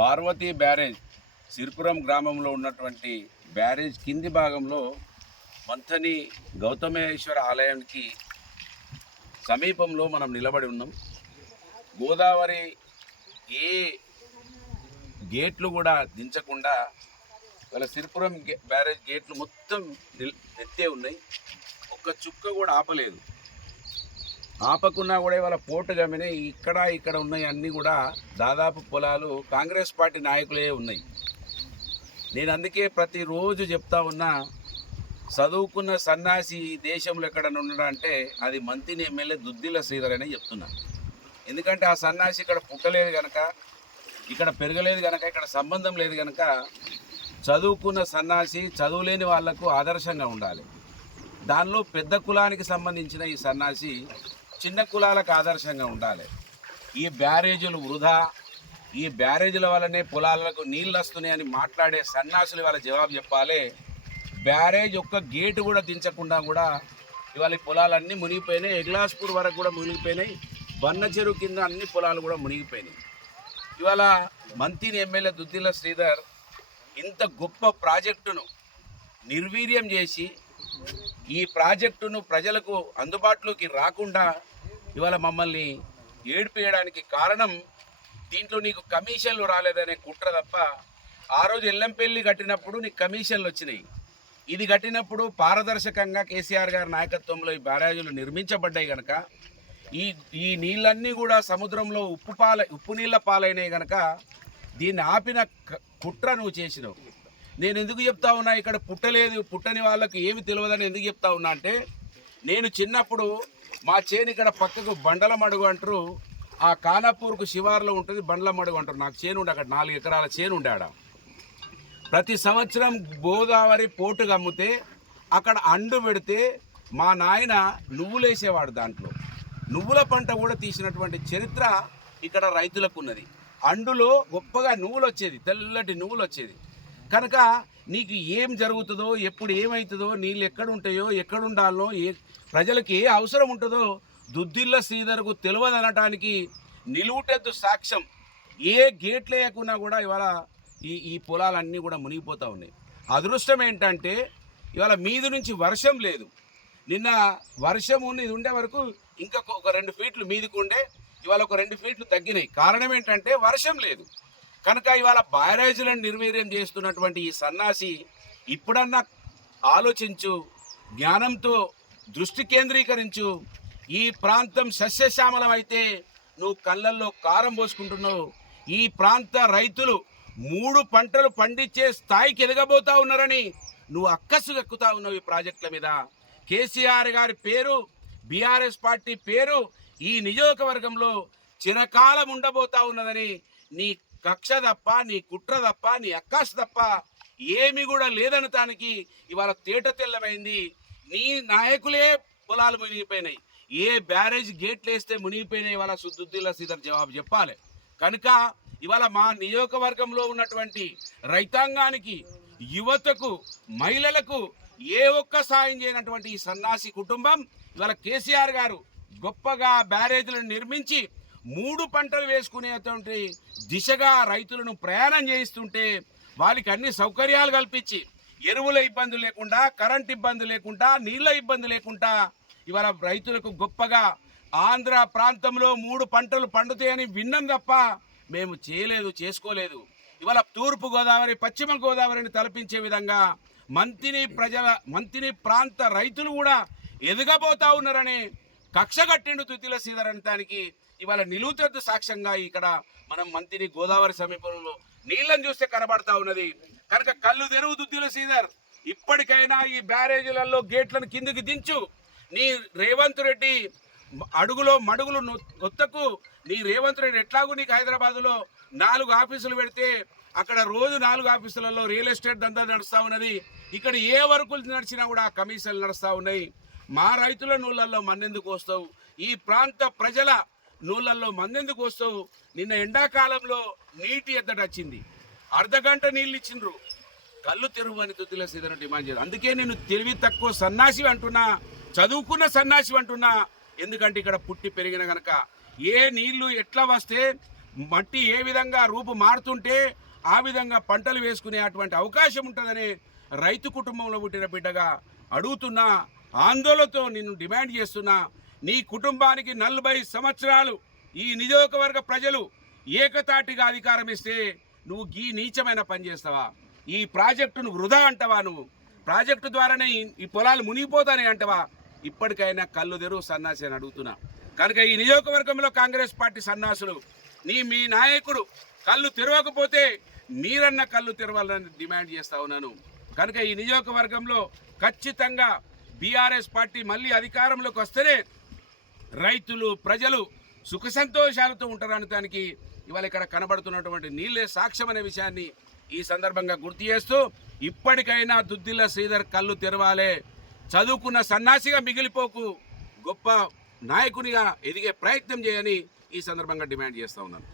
Parvati barrage Siripuram గ్రామంలో ఉన్నటువంటి barrage కింది భాగంలో మంథని గౌతమేశ్వర ఆలయానికి సమీపంలో మనం నిలబడి ఉన్నాం. గోదావరి ఏ గేట్లు కూడా దించకుండా వాళ్ళ సిరిపురం బ్యారేజ్ గేట్లు మొత్తం ఎత్తే ఉన్నాయి. ఒక్క చుక్క కూడా ఆపలేదు. ఆపకున్నా కూడా ఇవాళ పోటు గమినాయి. ఇక్కడ ఉన్నాయి అన్నీ కూడా దాదాపు పొలాలు కాంగ్రెస్ పార్టీ నాయకులే ఉన్నాయి. నేను అందుకే ప్రతిరోజు చెప్తా ఉన్నా, చదువుకున్న సన్నాసి దేశంలో ఎక్కడన్నా ఉన్నాడా అంటే అది మంత్రిని ఎమ్మెల్యే దుద్దిల శ్రీధర్ అనే చెప్తున్నా. ఎందుకంటే ఆ సన్నాసి ఇక్కడ పుట్టలేదు కనుక, ఇక్కడ పెరగలేదు కనుక, ఇక్కడ సంబంధం లేదు కనుక చదువుకున్న సన్నాసి చదువులేని వాళ్లకు ఆదర్శంగా ఉండాలి. దానిలో పెద్ద కులానికి సంబంధించిన ఈ సన్నాసి చిన్న కులాలకు ఆదర్శంగా ఉండాలి. ఈ బ్యారేజీలు వృధా, ఈ బ్యారేజీల వల్లనే పొలాలకు నీళ్ళు వస్తున్నాయని మాట్లాడే సన్నాసులు వాళ్ళ జవాబు చెప్పాలి. బ్యారేజ్ ఒక్క గేటు కూడా దించకుండా కూడా ఇవాళ ఈ పొలాలన్నీ మునిగిపోయినాయి. ఎగ్లాస్పూర్ వరకు కూడా మునిగిపోయినాయి. బన్న చెరువు కింద అన్ని పొలాలు కూడా మునిగిపోయినాయి. ఇవాళ మంత్రిని ఎమ్మెల్యే దుద్దిల శ్రీధర్ ఇంత గొప్ప ప్రాజెక్టును నిర్వీర్యం చేసి ఈ ప్రాజెక్టును ప్రజలకు అందుబాటులోకి రాకుండా ఇవాళ మమ్మల్ని ఏడిపేయడానికి కారణం, దీంట్లో నీకు కమిషన్లు రాలేదనే కుట్ర తప్ప. ఆ రోజు ఎల్లంపల్లి కట్టినప్పుడు నీకు కమిషన్లు వచ్చినాయి. ఇది కట్టినప్పుడు పారదర్శకంగా కేసీఆర్ గారి నాయకత్వంలో ఈ బ్యారేజీలు నిర్మించబడ్డాయి కనుక ఈ నీళ్ళన్నీ కూడా సముద్రంలో ఉప్పు నీళ్ళ పాలైనవి కనుక దీన్ని ఆపిన కుట్ర నువ్వు చేసినావు. నేను ఎందుకు చెప్తా ఉన్నా, ఇక్కడ పుట్టని వాళ్ళకి ఏమి తెలియదని ఎందుకు చెప్తా ఉన్నా అంటే, నేను చిన్నప్పుడు మా చేను ఇక్కడ పక్కకు బండల మడుగు అంటారు, ఆ ఖానాపూర్కు శివార్లో ఉంటుంది బండ్ల మడుగు అంటారు. నాకు చేను ఉండే, అక్కడ 4 ఎకరాల చేను ఉండే. ఆడ ప్రతి సంవత్సరం గోదావరి పోటు గమ్మితే అక్కడ అండు పెడితే మా నాయన నువ్వులు వేసేవాడు. దాంట్లో నువ్వుల పంట కూడా తీసినటువంటి చరిత్ర ఇక్కడ రైతులకు ఉన్నది. అండులో గొప్పగా నువ్వులు వచ్చేది, తెల్లటి నువ్వులు వచ్చేది. కనుక నీకు ఏం జరుగుతుందో, ఎప్పుడు ఏమవుతుందో, నీళ్ళు ఎక్కడుంటాయో, ఎక్కడుండాలో, ప్రజలకు ఏ అవసరం ఉంటుందో దుద్దిల్ల శ్రీధర్కు తెలియదు అనటానికి నిలువుటెద్దు సాక్ష్యం. ఏ గేట్లు వేయకున్నా కూడా ఇవాళ ఈ పొలాలన్నీ కూడా మునిగిపోతూ ఉన్నాయి. అదృష్టం ఏంటంటే ఇవాళ మీది నుంచి వర్షం లేదు. నిన్న వర్షం ఇది ఉండే వరకు ఇంకా ఒక 2 ఫీట్లు మీదికి ఉండే, ఇవాళ ఒక 2 ఫీట్లు తగ్గినాయి. కారణం ఏంటంటే వర్షం లేదు కనుక. ఇవాళ బ్యారేజీలను నిర్వీర్యం చేస్తున్నటువంటి ఈ సన్నాసి ఇప్పుడన్నా ఆలోచించు, జ్ఞానంతో దృష్టి కేంద్రీకరించు. ఈ ప్రాంతం సస్యశ్యామలం అయితే నువ్వు కళ్ళల్లో కారం పోసుకుంటున్నావు. ఈ ప్రాంత రైతులు 3 పంటలు పండించే స్థాయికి ఎదగబోతా ఉన్నారని నువ్వు అక్కసు ఎక్కుతా ఉన్నావు. ఈ ప్రాజెక్టుల మీద కేసీఆర్ గారి పేరు, బీఆర్ఎస్ పార్టీ పేరు ఈ నియోజకవర్గంలో చిరకాలం ఉండబోతా ఉన్నదని నీ కక్ష తప్ప, నీ కుట్ర తప్ప, నీ అక్కాశ తప్ప ఏమి కూడా లేదనటానికి ఇవాళ తేట తెల్లమైంది. నీ నాయకులే పొలాలు మునిగిపోయినాయి. ఏ బ్యారేజ్ గేట్లు వేస్తే మునిగిపోయినాయి ఇవాళ దుద్దిల్ల శ్రీధర్ జవాబు చెప్పాలి. కనుక ఇవాళ మా నియోజకవర్గంలో ఉన్నటువంటి రైతాంగానికి, యువతకు, మహిళలకు ఏ ఒక్క సాయం చేయనటువంటి ఈ సన్నాసి కుటుంబం ఇవాళ కేసీఆర్ గారు గొప్పగా బ్యారేజీలను నిర్మించి 3 పంటలు వేసుకునేటువంటి దిశగా రైతులను ప్రయాణం చేయిస్తుంటే వాళ్ళకి అన్ని సౌకర్యాలు కల్పించి ఎరువుల ఇబ్బంది లేకుండా, కరెంట్ ఇబ్బంది లేకుండా, నీళ్ళ ఇబ్బంది లేకుండా ఇవాళ రైతులకు గొప్పగా ఆంధ్ర ప్రాంతంలో 3 పంటలు పండుతాయని విన్నాం తప్ప మేము చేసుకోలేదు. ఇవాళ తూర్పు గోదావరి, పశ్చిమ గోదావరిని తలపించే విధంగా మంత్రిని ప్రాంత రైతులు కూడా ఎదగబోతా ఉన్నారని కక్ష కట్టిండు దుద్దిల్ల శ్రీధర్ అనటానికి ఇవాళ నిలువుతెద్దు సాక్ష్యంగా ఇక్కడ మనం మంత్రిని గోదావరి సమీపంలో నీళ్ళని చూస్తే కనబడతా ఉన్నది. కనుక కళ్ళు తెరువు దుద్దిల్ల శ్రీధర్, ఇప్పటికైనా ఈ బ్యారేజీలలో గేట్లను కిందికి దించు. నీ రేవంత్ రెడ్డి అడుగులో మడుగులు ఒత్తకు. నీ రేవంత్ రెడ్డి ఎట్లాగూ నీకు హైదరాబాదులో 4 ఆఫీసులు పెడితే అక్కడ రోజు 4 ఆఫీసులలో రియల్ ఎస్టేట్ దందా నడుస్తూ ఉన్నది. ఇక్కడ ఏ వర్కులు నడిచినా కూడా కమిషన్లు నడుస్తూ ఉన్నాయి. మా రైతుల నూళ్ళల్లో మన్నెందుకు వస్తావు? ఈ ప్రాంత ప్రజల నూళ్ళల్లో మన్నెందుకు వస్తావు? నిన్న ఎండాకాలంలో నీటి ఎద్దట వచ్చింది, అర్ధగంట నీళ్ళు ఇచ్చిండ్రు. కళ్ళు తెరువు అని దుద్దిల్ల శ్రీధర్ డిమాండ్ చేయరు. అందుకే నేను తెలివి తక్కువ సన్నాసి అంటున్నా, చదువుకున్న సన్నాసి అంటున్నా. ఎందుకంటే ఇక్కడ పుట్టి పెరిగిన కనుక ఏ నీళ్లు ఎట్లా వస్తే మట్టి ఏ విధంగా రూపు మారుతుంటే ఆ విధంగా పంటలు వేసుకునే అటువంటి అవకాశం ఉంటుందని రైతు కుటుంబంలో పుట్టిన బిడ్డగా అడుగుతున్నా, ఆందోళనతో నిన్ను డిమాండ్ చేస్తున్నా. నీ కుటుంబానికి 40 సంవత్సరాలు ఈ నియోజకవర్గ ప్రజలు ఏకతాటిగా అధికారం ఇస్తే నువ్వు ఈ నీచమైన పని చేస్తావా? ఈ ప్రాజెక్టును వృధా అంటావా? నువ్వు ప్రాజెక్టు ద్వారానే ఈ పొలాలు మునిగిపోతానే అంటావా? ఇప్పటికైనా కళ్ళు తెరువు సన్నాసి అని అడుగుతున్నా. కనుక ఈ నియోజకవర్గంలో కాంగ్రెస్ పార్టీ సన్నాసులు మీ నాయకుడు కళ్ళు తెరవకపోతే మీరన్న కళ్ళు తెరవాలని డిమాండ్ చేస్తా ఉన్నాను. కనుక ఈ నియోజకవర్గంలో ఖచ్చితంగా బీఆర్ఎస్ పార్టీ మళ్ళీ అధికారంలోకి వస్తేనే రైతులు ప్రజలు సుఖ సంతోషాలతో ఉంటారనటానికి ఇవాళ ఇక్కడ కనబడుతున్నటువంటి నీళ్ళే సాక్ష్యం అనే విషయాన్ని ఈ సందర్భంగా గుర్తు చేస్తూ, ఇప్పటికైనా దుద్దిల్ల శ్రీధర్ కళ్ళు తెరవాలే. చదువుకున్న సన్నాసిగా మిగిలిపోకు, గొప్ప నాయకునిగా ఎదిగే ప్రయత్నం చేయని ఈ సందర్భంగా డిమాండ్ చేస్తా ఉన్నాను.